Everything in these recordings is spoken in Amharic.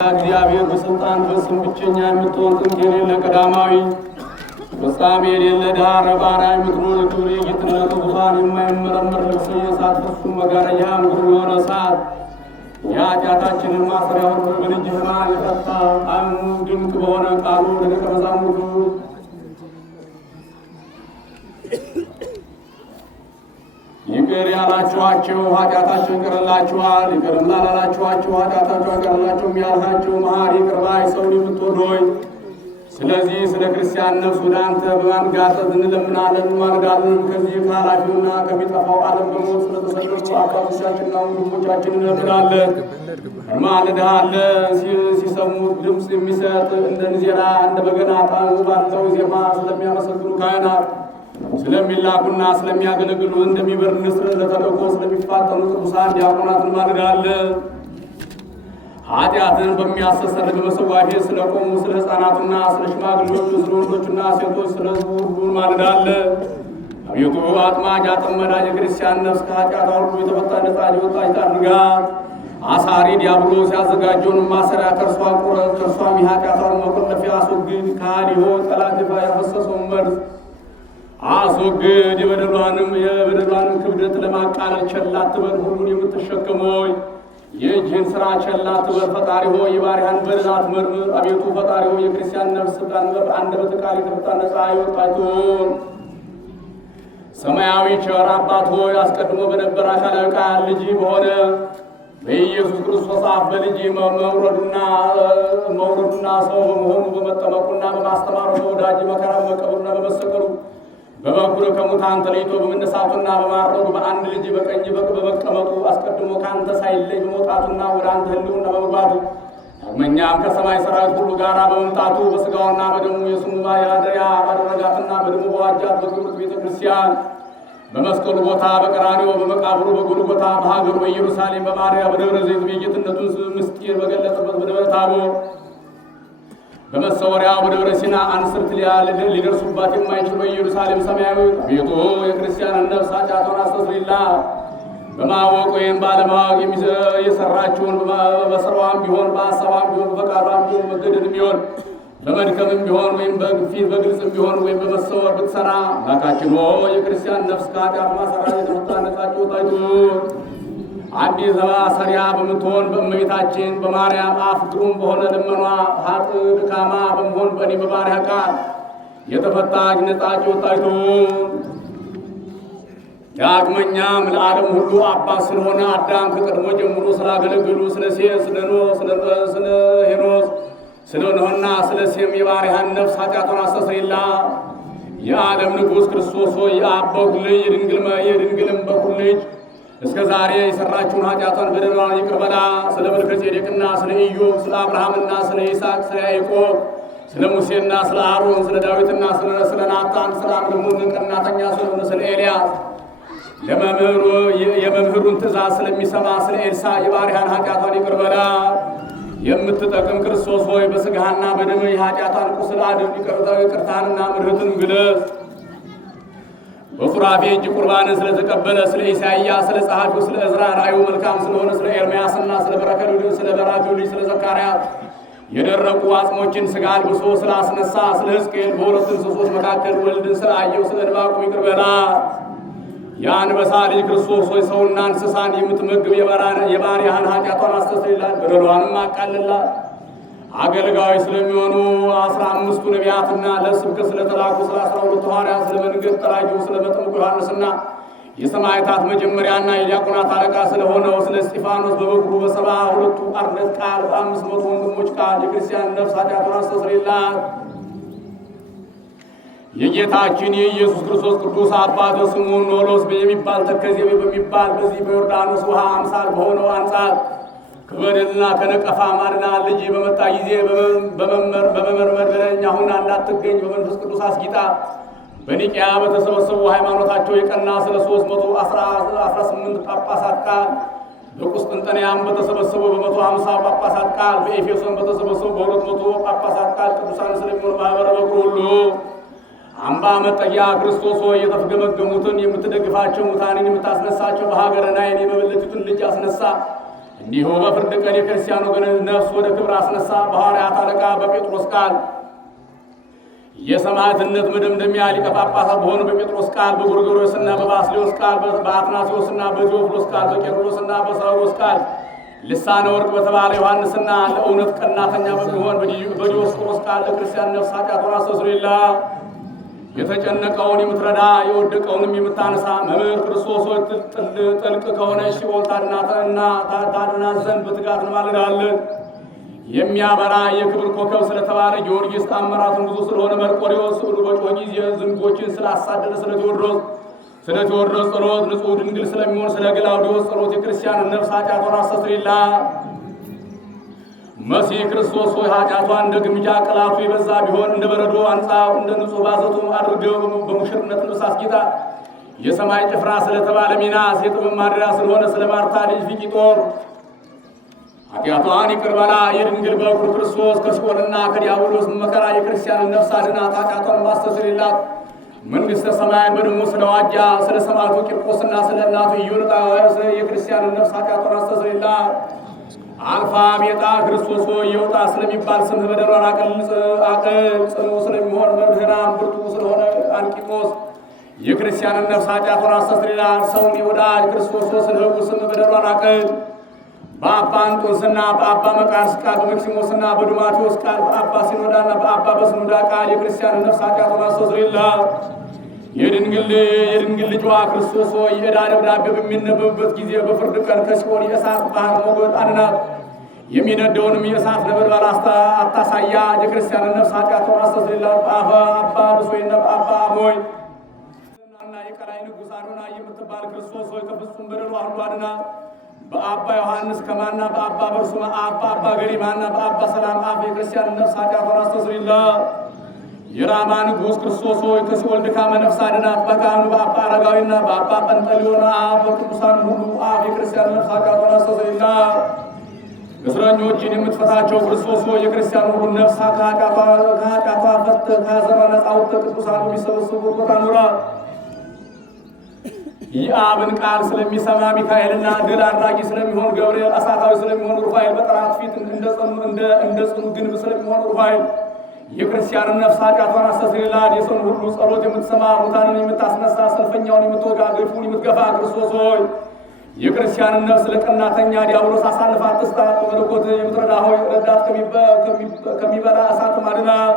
እግዚአብሔር በስልጣን በስም ብቸኛ የምትሆን ጥንት የሌለ ቀዳማዊ ፍጻሜ የሌለ ዳር ባሪያ የምትኖር ክብር የጌትነቱ ዙፋን የማይመረመር ልብስ የእሳት ፍጹም መጋረጃ ምድር የሆነ እሳት የኃጢአታችንን ማሰሪያ ሁሉ በልጅ ሕማም የፈታ ጣዕሙ ድንቅ በሆነ ቃሉ ለደቀ መዛሙርቱ ይቅር ያላችኋቸው ኃጢአታቸው ይቀርላችኋል፣ ይቅርም ላላላችኋቸው ኃጢአታቸው አይቀርላቸውም ያልሃቸው መሐሪ ይቅር ባይ ሰውን የምትወድ ሆይ፣ ስለዚህ ስለ ክርስቲያን ነፍስ ወደ አንተ በማንጋጠጥ እንለምናለን እንማልዳለን። ከዚህ ከኃላፊውና ከሚጠፋው ዓለም በሞት ስለተሰደዱ አባቶቻችንና ወንድሞቻችን እንለምናለን እንማልድሃለን። ሲሰሙት ድምፅ የሚሰጥ እንደ እንዜራ እንደ በገና ጣዕም ባለው ዜማ ስለሚያመሰግኑ ካህናት ስለሚላኩና ስለሚያገለግሉ እንደሚበር ንስር ለተልእኮ ስለሚፋጠኑ ቅዱሳን ዲያቆናት እንማልዳለን። ኃጢአትን በሚያስተሰርይ በመሠዊያው ፊት ስለቆሙ ስለ ሕፃናቱና ስለ ሽማግሌዎቹ ስለ ወንዶቹና ሴቶች ስለ ሕዝቡ ሁሉ እንማልዳለን። አቤቱ አጥማጅ አጠመዳጅ የክርስቲያን ነፍስ ከኃጢአቷ ሁሉ የተፈታ ነጻ የወጣች ታድርጋት። አሳሪ ዲያብሎስ ያዘጋጀውን ማሰሪያ ከእርሷ ቁረጥ፣ ከእርሷም የኃጢአቷን መቆለፊያ አስወግድ። ከሃዲ ሆይ ጠላት ያፈሰሰውን መርዝ አስወግድ። የበደሏንም ክብደት ለማቃለል ቸል አትበል። ሁሉን የምትሸከም ሆይ የእጅህን ሥራ ቸል አትበል። ፈጣሪ ሆይ የባሪያህን በደል አትመርምር። አቤቱ ፈጣሪ ሆይ የክርስቲያን ነፍስ በአንደበት ቃል የተፈታ ነጻ የወጣች ትሁን። ሰማያዊ ቸር አባት ሆይ አስቀድሞ በነበረ አካላዊ ቃል ልጅ በሆነ በኢየሱስ ክርስቶስ አፍ በልጅ መውረዱና ሰው በመሆኑ በመጠመቁና በማስተማሩ በወዳጅ መከራ በመቀበሉና በመሰቀሉ በበኩር ከሙታን ተለይቶ በመነሳቱና በማረጉ በአንድ ልጅ በቀኝ በመቀመጡ አስቀድሞ ከአንተ ሳይለይ በመውጣቱና ወደ አንተ ሕልውና በመግባቱ ዳግመኛም ከሰማይ ሠራዊት ሁሉ ጋር በመምጣቱ በሥጋውና በደሙ የስሙ ማደሪያ ባደረጋትና በደሙ በዋጃት በክብርት ቤተ ክርስቲያን በመስቀሉ ቦታ በቀራንዮ በመቃብሩ በጎልጎታ በሀገሩ በኢየሩሳሌም በማርያም በደብረ ዘይት የጌትነቱን ምስጢር በገለጸበት በደብረ ታቦር በመሰወሪያ በደብረ ሲና አንስርት ሊደርሱባት የማይችሉ ኢየሩሳሌም ሰማያዊ አቤቱ የክርስቲያንን ነፍስ ኃጢአቷን አስተስርይላት። በማወቅ ወይም ባለማወቅ የሰራችውን በሥራዋም ቢሆን በሐሳቧም ቢሆን በፈቃዷም ቢሆን በመገደልም ቢሆን በመድከምም ቢሆን ወይም በግፊት በግልጽም ቢሆን ወይም በመሰወር ብትሠራ አምላካችን ሆይ የክርስቲያን ነፍስ ከኃጢአት ማሰሪያ የተፈታ ነጻች ወጣች ትሁን። አዲስ ማሰሪያ በምትሆን በእመቤታችን በማርያም አፍ ግሩም በሆነ ልመኗ ሀጥ ድካማ በመሆን በእኔ በባሪያ ቃል የተፈታች ነጻች ወጣች ትሁን። ዳግመኛም ለዓለም ሁሉ አባት ስለሆነ አዳም ከቀድሞ ጀምሮ ስላገለገሉ ስለ ሴት ስለ ኖህ ስለ ሄኖስ ስለ ኖህና ስለ ሴም የባሪያህን ነፍስ ኃጢአቷን አስተስርይላት። የዓለም ንጉሥ ክርስቶስ ሆይ የአብ በኩር ልጅ የድንግልም በኩር ልጅ እስከ ዛሬ የሠራችውን ኃጢአቷን በደሏን ይቅር በላት። ስለ መልከ ጼዴቅና ስለ ኢዮብ ስለ አብርሃምና ስለ ይስሐቅ ስለ ያዕቆብ ስለ ሙሴና ስለ አሮን ስለ ዳዊትና ስለ ናታን ስለ አምልሙን ቀናተኛ ስለሆነ ስለ ኤልያስ የመምህሩን ትእዛዝ ስለሚሰማ ስለ ኤልሳ የባሪያህን ኃጢአቷን ይቅር በላት። የምትጠቅም ክርስቶስ ሆይ በሥጋህና በደምህ የኃጢአቷን ቁስል አድን። ይቅርታህንና ምሕረትን ግለጽ። በሱራፌ እጅ ቁርባንን ስለተቀበለ ስለ ኢሳይያስ ስለ ጸሐፊው ስለ ዕዝራ ራእዩ መልካም ስለሆነ ስለ ኤርምያስና ስለ በራክዩ ልጅ ስለ ዘካርያስ የደረቁ አጽሞችን ሥጋ አልብሶ ስላስነሳ ስለ ሕዝቅኤል በሁለት እንስሶች መካከል ወልድን ስላየው ስለ ዕንባቆም ይቅር በላት። የአንበሳ ልጅ ክርስቶስ ሆይ ሰውና እንስሳን የምትመግብ የባሪያህን ኃጢአቷን አስተስርይላት፣ በደሏንም አቃልላት። አገልጋዮች ስለሚሆኑ 15ቱ ነቢያትና ለስብከት ስለተላኩ ስለ 12 ሐዋርያት ስለ መንገድ ጠራጊው ስለ መጥምቁ ዮሐንስና የሰማዕታት መጀመሪያና የዲያቆናት አለቃ ስለሆነው ስለ እስጢፋኖስ በበኩሩ በ72ቱ አርድእት ቃል በ500 ወንድሞች ቃል የክርስቲያን ነፍስ ኃጢአቷን አስተስርይላት። የጌታችን የኢየሱስ ክርስቶስ ቅዱስ አባት ስሙ ኖሎስ የሚባል ተከዜ በሚባል በዚህ በዮርዳኖስ ውሃ አምሳል በሆነው አንጻር ከበደልና ከነቀፋ ማድና ልጅ በመጣ ጊዜ በመመርመር በደለኛ ሁና እንዳትገኝ በመንፈስ ቅዱስ አስጊጣ በኒቅያ በተሰበሰቡ ሃይማኖታቸው የቀና ስለ 318 ጳጳሳት ቃል በቁስጥንጥንያም በተሰበሰቡ በ150 ጳጳሳት ቃል በኤፌሶን በተሰበሰቡ በ200 ጳጳሳት ቃል ቅዱሳን ስለሚሆን ማኅበረ በኩር ሁሉ አምባ መጠጊያ ክርስቶስ ሆይ የተፍገመገሙትን የምትደግፋቸው ሙታንን የምታስነሳቸው በሀገረ ናይን የመበለቲቱን ልጅ አስነሳ። እንዲሁ በፍርድ ቀን የክርስቲያኑ ግን ነፍስ ወደ ክብር አስነሳ። በሐዋርያት አለቃ በጴጥሮስ ቃል የሰማዕትነት መደምደሚያ ሊቀ ጳጳሳት በሆኑ በጴጥሮስ ቃል፣ በጎርጎርዮስና በባስልዮስ ቃል፣ በአትናቴዎስና በቴዎፍሎስ ቃል፣ በቄርሎስና በሳዊሮስ ቃል፣ ልሳነ ወርቅ በተባለ ዮሐንስና ለእውነት ቀናተኛ በሚሆን በዲዮስቆሮስ ቃል ለክርስቲያን ነፍስ ኃጢአቷን አስተስርይላት። የተጨነቀውን የምትረዳ የወደቀውንም የምታነሳ መምህር ክርስቶስ ሆይ ጥልቅ ከሆነ ሲኦል ታድናት ዘንድ በትጋት እንማልዳለን። የሚያበራ የክብር ኮከብ ስለተባለ ጊዮርጊስ፣ ተአምራቱን ብዙ ስለሆነ መርቆሬዎስ፣ ስዕሉ በጮኸ ጊዜ ዝንጎችን ስላሳደደ ስለ ቴዎድሮስ ጸሎት፣ ንጹሕ ድንግል ስለሚሆን ስለ ገላውዴዎስ ጸሎት የክርስቲያንን ነፍስ ኃጢአቷን አስተስርይላት። መሲሕ ክርስቶስ ሆይ ኃጢአቷ እንደ ግምጃ ቅላቱ የበዛ ቢሆን እንደ በረዶ አንጻው፣ እንደ ንጹሕ ባዘቶ አድርገው በሙሽርነት ልብስ አስጌጣ። የሰማይ ጭፍራ ስለተባለ ሚናስ፣ የጥበብ ማደሪያ ስለሆነ ስለ ማርታ ልጅ ፊቂጦር ኃጢአቷን ይቅር በላ። የድንግል በኩር ክርስቶስ ከሲኦልና ከዲያብሎስ መከራ የክርስቲያንን ነፍስ አድናት፣ ኃጢአቷን አስተስርይላት። መንግሥተ ሰማያን በደሙ ስለዋጃ ስለ ሰማዕቱ ቂርቆስና ስለ እናቱ ኢዮርጣ የክርስቲያንን ነፍስ ኃጢአቷን አስተስርይላት። አልፋ ቤጣ ክርስቶስ ሆይ የውጣ ስለሚባል ስምህ በደሏን አቅል ጽኑ ስለሚሆን መምህራን ብርቱ ስለሆነ አንቂጦስ የክርስቲያንን ነፍስ ኃጢአቷን አስተስርይላት። ሰውን የወዳጅ ክርስቶስ ስለ ሕጉ ስምህ በደሏን አቅል። በአባ እንጦንስና በአባ መቃርስ ቃል በመክሲሞስና በዱማቴዎስ ቃል በአባ ሲኖዳና በአባ በስኑዳ ቃል የክርስቲያንን ነፍስ ኃጢአቷን አስተስርይላት። የድንግል ልጇ ክርስቶስ ሆይ የዕዳ ደብዳቤ በሚነበብበት ጊዜ በፍርድ ቀን ከሲኦል የእሳት ባህር ሞገድ አድናት። የሚነደውንም የእሳት ነበልባል አታሳያ። የክርስቲያንን ነፍስ ኃጢአቷን አስተስርይላት። በአባ ብሶይና በአባ አሞይ እና የቀላይ ንጉሥ አዶና የምትባል ክርስቶስ ሆይ ከፍጹም በደሏ ሁሉ አድናት። በአባ ዮሐንስ ከማና በአባ በርሱማ በአባ ገሪማና በአባ ሰላም አፍ የክርስቲያንን ነፍስ ኃጢአቷን አስተስርይላት። የራማ ንጉሥ ክርስቶስ ሆይ ከሲኦል ድካመ ነፍስ አድናት። በካህኑ በአባ አረጋዊና በአባ ጰንጠሌዎን አፍ በቅዱሳን ሁሉ አፍ የክርስቲያን ነፍስ ኃጢአቷን አስተስርይላት። እስረኞችን የምትፈታቸው ክርስቶስ ሆይ የክርስቲያን ሁሉ ነፍስ ከኃጢአቷ ፈትተህ ከሐዘኗ ነፃ አውጥተህ ቅዱሳን የሚሰበስቡበት ቦታ አኑራት። የአብን ቃል ስለሚሰማ ሚካኤልና ድል አድራጊ ስለሚሆን ገብርኤል፣ እሳታዊ ስለሚሆን ሩፋኤል፣ በጠላት ፊት እንደ ጽኑ ግንብ ስለሚሆን ሩፋኤል የክርስቲያንን ነፍስ ኃጢአቷን አስተስርይላት። የሰውን ሁሉ ጸሎት የምትሰማ ሙታንን የምታስነሳ ሰልፈኛውን የምትወጋ ግፉን የምትገፋ ክርስቶስ ሆይ የክርስቲያንን ነፍስ ለቀናተኛ ዲያብሎስ አሳልፋ አትስጣት። በመለኮት የምትረዳ ሆይ ረዳት ከሚበላ እሳት አድናት።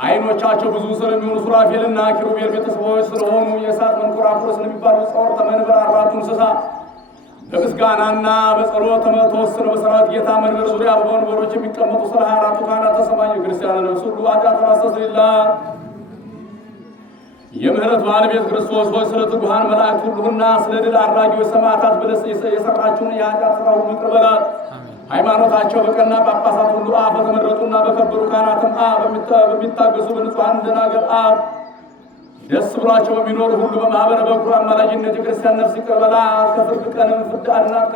ዓይኖቻቸው ብዙ ስለሚሆኑ ሱራፌልና ኪሩቤል ቤተሰቦች ስለሆኑ የእሳት መንኮራኩር ስለሚባሉ ጸወርተ መንበር አራቱ እንስሳ በምስጋናና በጸሎት ተወስነው በሰራዊት ጌታ መንበር ዙሪያ በወንበሮች የሚቀመጡ ስለ 24ቱ ካህናተ ሰማይ የክርስቲያንን ነፍስ ሁሉ ኃጢአቷን አስተስርይላት። የምህረት ባለቤት ክርስቶስ ሆይ ስለ ትጉሃን መላእክት ሁሉና ስለ ድል አድራጊዎች ሰማዕታት በደስ የሰራችውን የኃጢአት ሥራ ሁሉ ይቅር በላት። ሃይማኖታቸው በቀና ጳጳሳት ሁሉ አፍ በተመረጡና በከበሩ ካህናትም በሚታገሱ በንጹሐን ደናግል አፍ ደስ ብሏቸው በሚኖሩ ሁሉ በማኅበረ በኩር አማላጅነት የክርስቲያን ነፍስ ይቅር በላት። ከፍርድ ቀንም ፍርድ አድናት።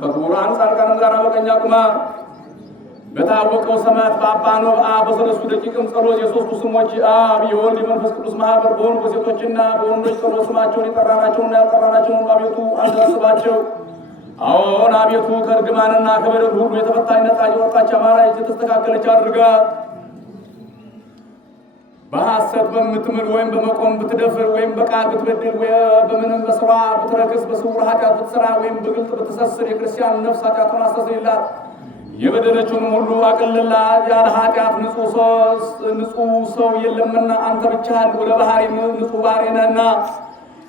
ከክቡራን ጻድቃንም ጋር በቀኝ አቁማ በታወቀው ሰማዕት በአባ ኖብ በሰለስቱ ደቂቅም ጸሎት የሦስቱ ስሞች የአብ የወልድ የመንፈስ ቅዱስ ማኅበር በሆኑ በሴቶችና በወንዶች ጸሎት ስማቸውን የጠራናቸውና ያልጠራናቸውን አቤቱ አንተ አስባቸው። አዎን አቤቱ ከእርግማንና ከበደል ሁሉ የተፈታች ነጻ የወጣች አማራጭ የተስተካከለች አድርጋት። በሐሰት በምትምል ወይም በመቆም ብትደፍር ወይም በቃል ብትበድል በምንም በስራ ብትረክስ በስውር ኃጢአት ብትሰራ ወይም በግልጥ ብትሰስር የክርስቲያን ነፍስ ኃጢአቱን አስተስርይላት። የበደለችውን ሁሉ አቅልላት። ያለ ኃጢአት ንጹሕ ሰው የለምና አንተ ብቻህን ወደ ባህሪ ንጹሕ ባህሪ ነህና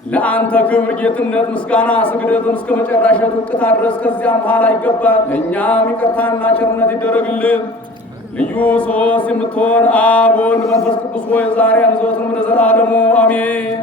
ለአንተ ክብር፣ ጌትነት፣ ምስጋና፣ ስግደትም እስከ መጨረሻ ጥቅታ ድረስ ከዚያም በኋላ ይገባል። ለእኛም ይቅርታና ቸርነት ይደረግልን። ልዩ ሦስት የምትሆን አብ ወልድ መንፈስ ቅዱስ ሆይ ዛሬም ዘወትርም ለዘላለሙ አሜን።